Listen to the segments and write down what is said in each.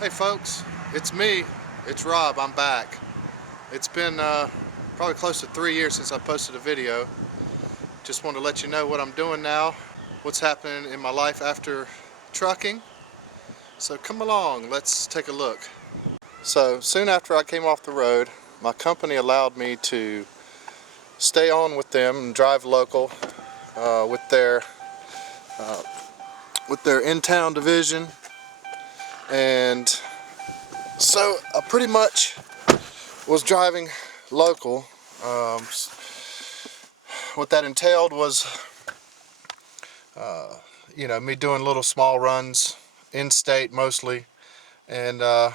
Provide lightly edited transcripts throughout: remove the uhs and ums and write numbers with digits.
Hey folks, it's me, it's Rob, I'm back. It's been probably close to 3 years since I posted a video. Just wanted to let you know what I'm doing now, what's happening in my life after trucking. So come along, let's take a look. So soon after I came off the road, my company allowed me to stay on with them and drive local with their in-town division. And so I pretty much was driving local. What that entailed was, me doing little small runs, in-state mostly, and I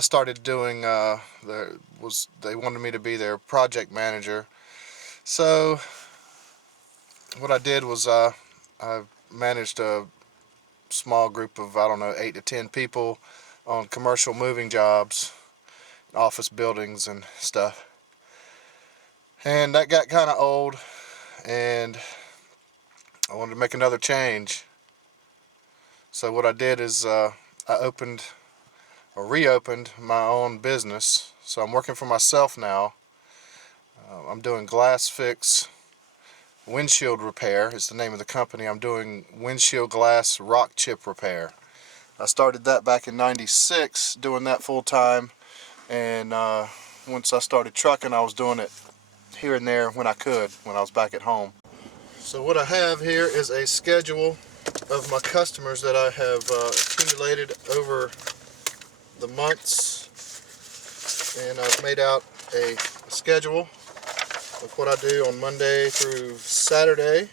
started doing. They wanted me to be their project manager. So what I did was I managed a small group of 8 to 10 people on commercial moving jobs, office buildings and stuff. And that got kind of old, and I wanted to make another change. So what I did is I reopened my own business. So I'm working for myself now. I'm doing glass fix, windshield repair is the name of the company. I'm doing windshield glass rock chip repair. I started that back in '96, doing that full time, and once I started trucking, I was doing it here and there when I could, when I was back at home. So what I have here is a schedule of my customers that I have accumulated over the months, and I've made out a schedule of what I do on Monday through Saturday.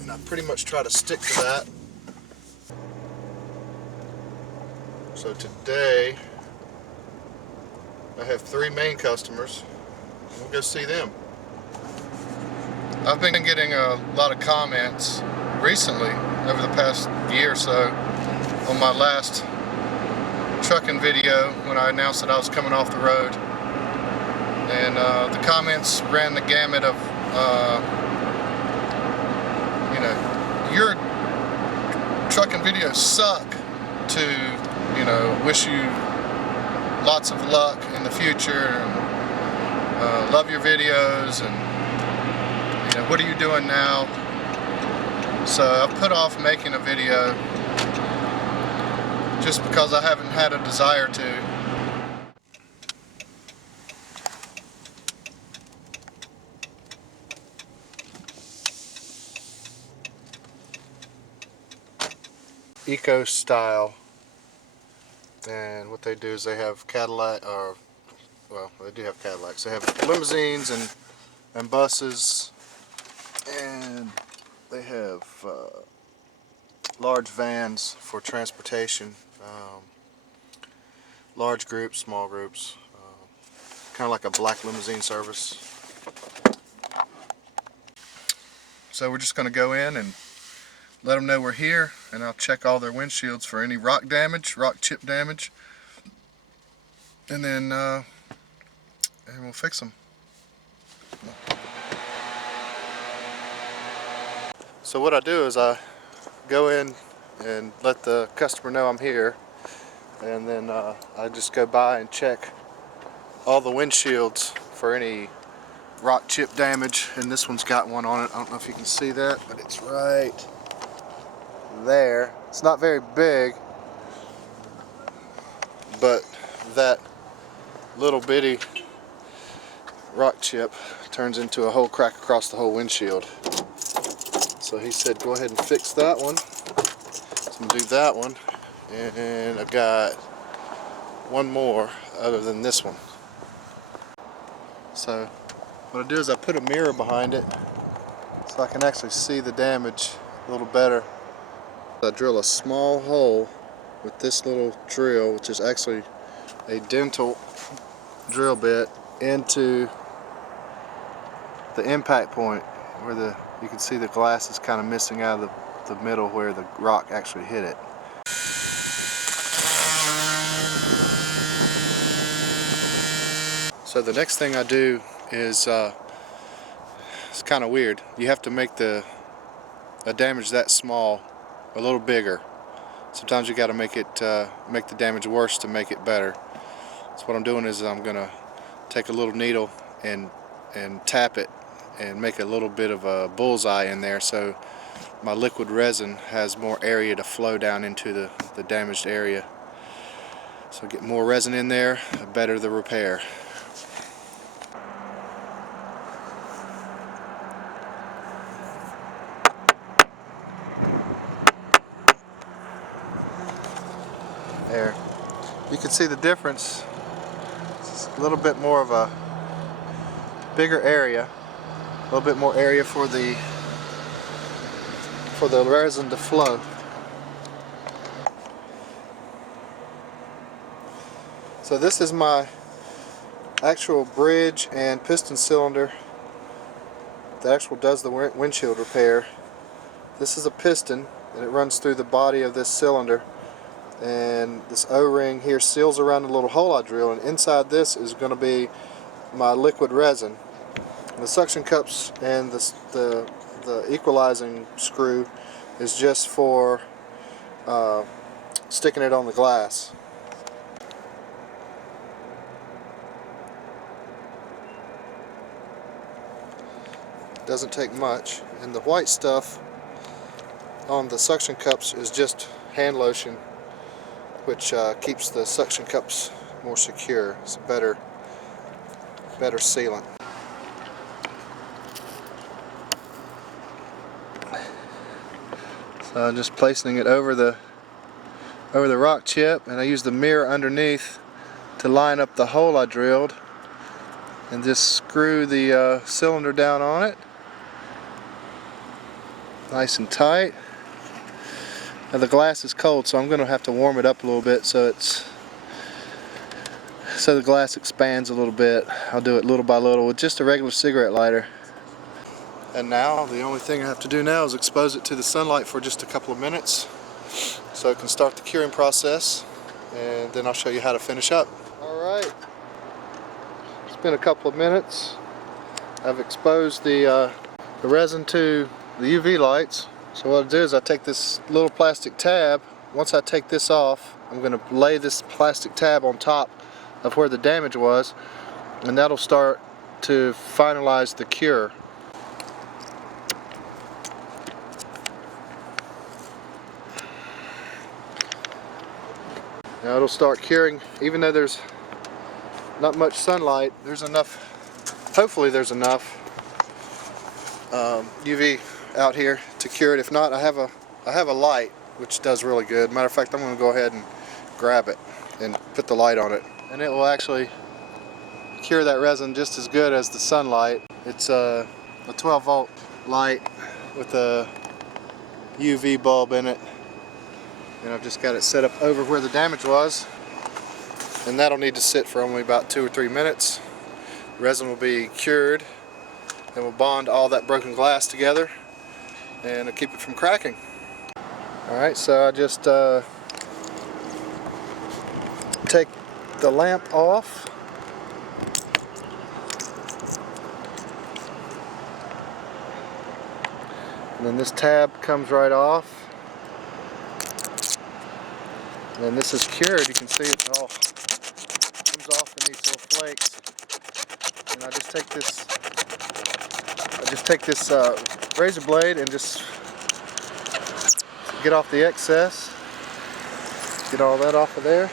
And I pretty much try to stick to that. So today I have 3 main customers. We'll go see them. I've been getting a lot of comments recently, over the past year or so, on my last trucking video when I announced that I was coming off the road. And the comments ran the gamut of, your trucking videos suck, to, wish you lots of luck in the future, and love your videos, and what are you doing now? So I've put off making a video just because I haven't had a desire to. Eco style, and what they do is they have Cadillac, or well, they do have Cadillacs. They have limousines and buses, and they have large vans for transportation, large groups, small groups, kind of like a black limousine service. So we're just going to go in and let them know we're here, and I'll check all their windshields for any rock damage, rock chip damage, and then we'll fix them. So what I do is I go in and let the customer know I'm here, and then I just go by and check all the windshields for any rock chip damage, and this one's got one on it. I don't know if you can see that, but it's right there. It's not very big, but that little bitty rock chip turns into a whole crack across the whole windshield. So he said go ahead and fix that one. So I'm gonna do that one, and I got one more other than this one. So what I do is I put a mirror behind it so I can actually see the damage a little better. I drill a small hole with this little drill, which is actually a dental drill bit, into the impact point where you can see the glass is kind of missing out of the middle where the rock actually hit it. So the next thing I do is, it's kind of weird. You have to make a damage that small a little bigger. sometimes you got to make the damage worse to make it better. So what I'm doing is I'm gonna take a little needle and tap it and make a little bit of a bullseye in there, so my liquid resin has more area to flow down into the damaged area. So get more resin in there, the better the repair. There, you can see the difference. It's a little bit more of a bigger area, a little bit more area for the resin to flow. So this is my actual bridge and piston cylinder that actually does the windshield repair. This is a piston and it runs through the body of this cylinder, and this O-ring here seals around the little hole I drill, and inside this is going to be my liquid resin. And the suction cups and the equalizing screw is just for sticking it on the glass. Doesn't take much, and the white stuff on the suction cups is just hand lotion, which keeps the suction cups more secure. It's a better sealant. So I'm just placing it over the rock chip, and I use the mirror underneath to line up the hole I drilled, and just screw the cylinder down on it, nice and tight. Now the glass is cold, so I'm going to have to warm it up a little bit so the glass expands a little bit. I'll do it little by little with just a regular cigarette lighter. And now the only thing I have to do now is expose it to the sunlight for just a couple of minutes so it can start the curing process, and then I'll show you how to finish up. Alright, it's been a couple of minutes. I've exposed the resin to the UV lights. So what I'll do is I take this little plastic tab. Once I take this off, I'm going to lay this plastic tab on top of where the damage was, and that'll start to finalize the cure. Now it'll start curing. Even though there's not much sunlight, there's enough, hopefully there's enough UV out here to cure it. If not, I have a light which does really good. Matter of fact, I'm going to go ahead and grab it and put the light on it, and it will actually cure that resin just as good as the sunlight. It's a 12-volt light with a UV bulb in it, and I've just got it set up over where the damage was, and that'll need to sit for only about 2 or 3 minutes. The resin will be cured and we'll bond all that broken glass together and it'll keep it from cracking. Alright, so I just take the lamp off, and then this tab comes right off, and then this is cured. You can see it all comes off in these little flakes, and I just take this razor blade and just get off the excess, get all that off of there.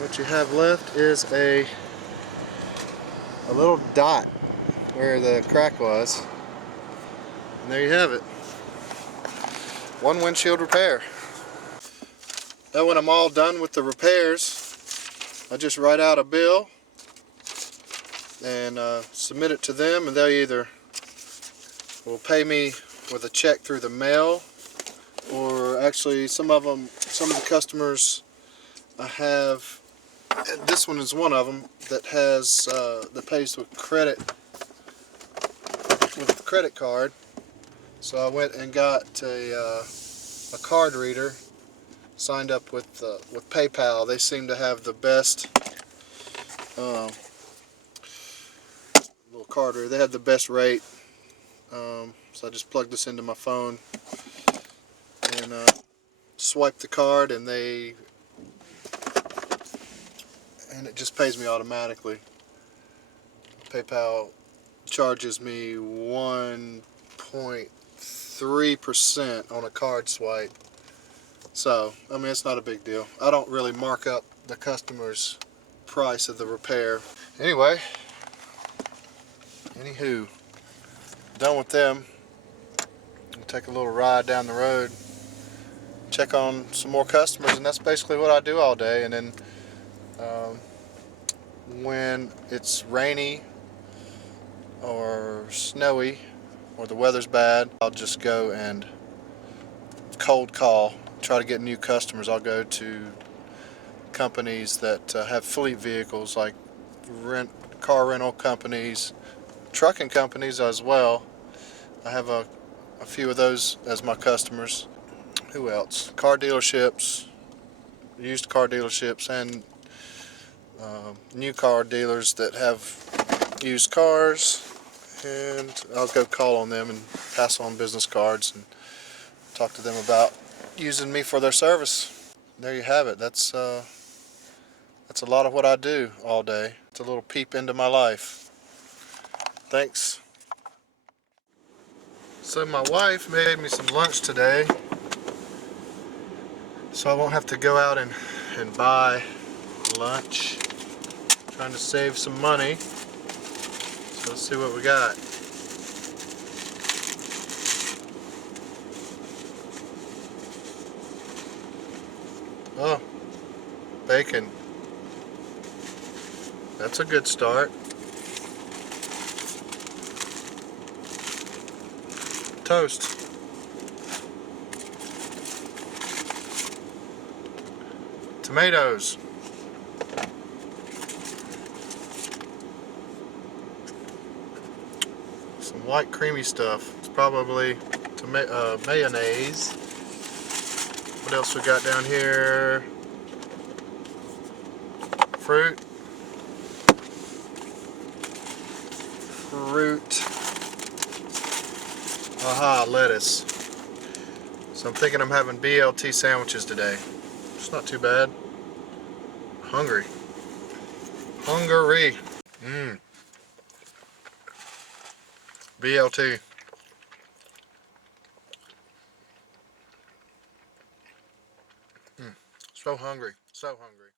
What you have left is a little dot where the crack was, and there you have it. One windshield repair. Now when I'm all done with the repairs, I just write out a bill and submit it to them, and they either will pay me with a check through the mail, or actually some of the customers I have, this one is one of them that has that pays with a credit card. So I went and got a card reader, signed up with PayPal. They seem to have the best little card reader. They have the best rate. So I just plugged this into my phone and swipe the card, and it just pays me automatically. PayPal charges me 1.3% on a card swipe. So, I mean, it's not a big deal. I don't really mark up the customer's price of the repair. Anyway, anywho, done with them. I'll take a little ride down the road, check on some more customers, and that's basically what I do all day. And then when it's rainy or snowy or the weather's bad, I'll just go and cold call, try to get new customers. I'll go to companies that have fleet vehicles, like car rental companies, trucking companies as well. I have a few of those as my customers. Who else? Car dealerships, used car dealerships, and new car dealers that have used cars. And I'll go call on them and pass on business cards and talk to them about using me for their service. There you have it. That's a lot of what I do all day. It's a little peep into my life. Thanks. So my wife made me some lunch today, so I won't have to go out and buy lunch. Trying to save some money. So let's see what we got. Oh, bacon. That's a good start. Toast. Tomatoes. Some white creamy stuff. It's probably mayonnaise. What else we got down here? Fruit. Aha, lettuce. So I'm thinking I'm having BLT sandwiches today. It's not too bad. Hungry. Hungry. BLT. So hungry. So hungry.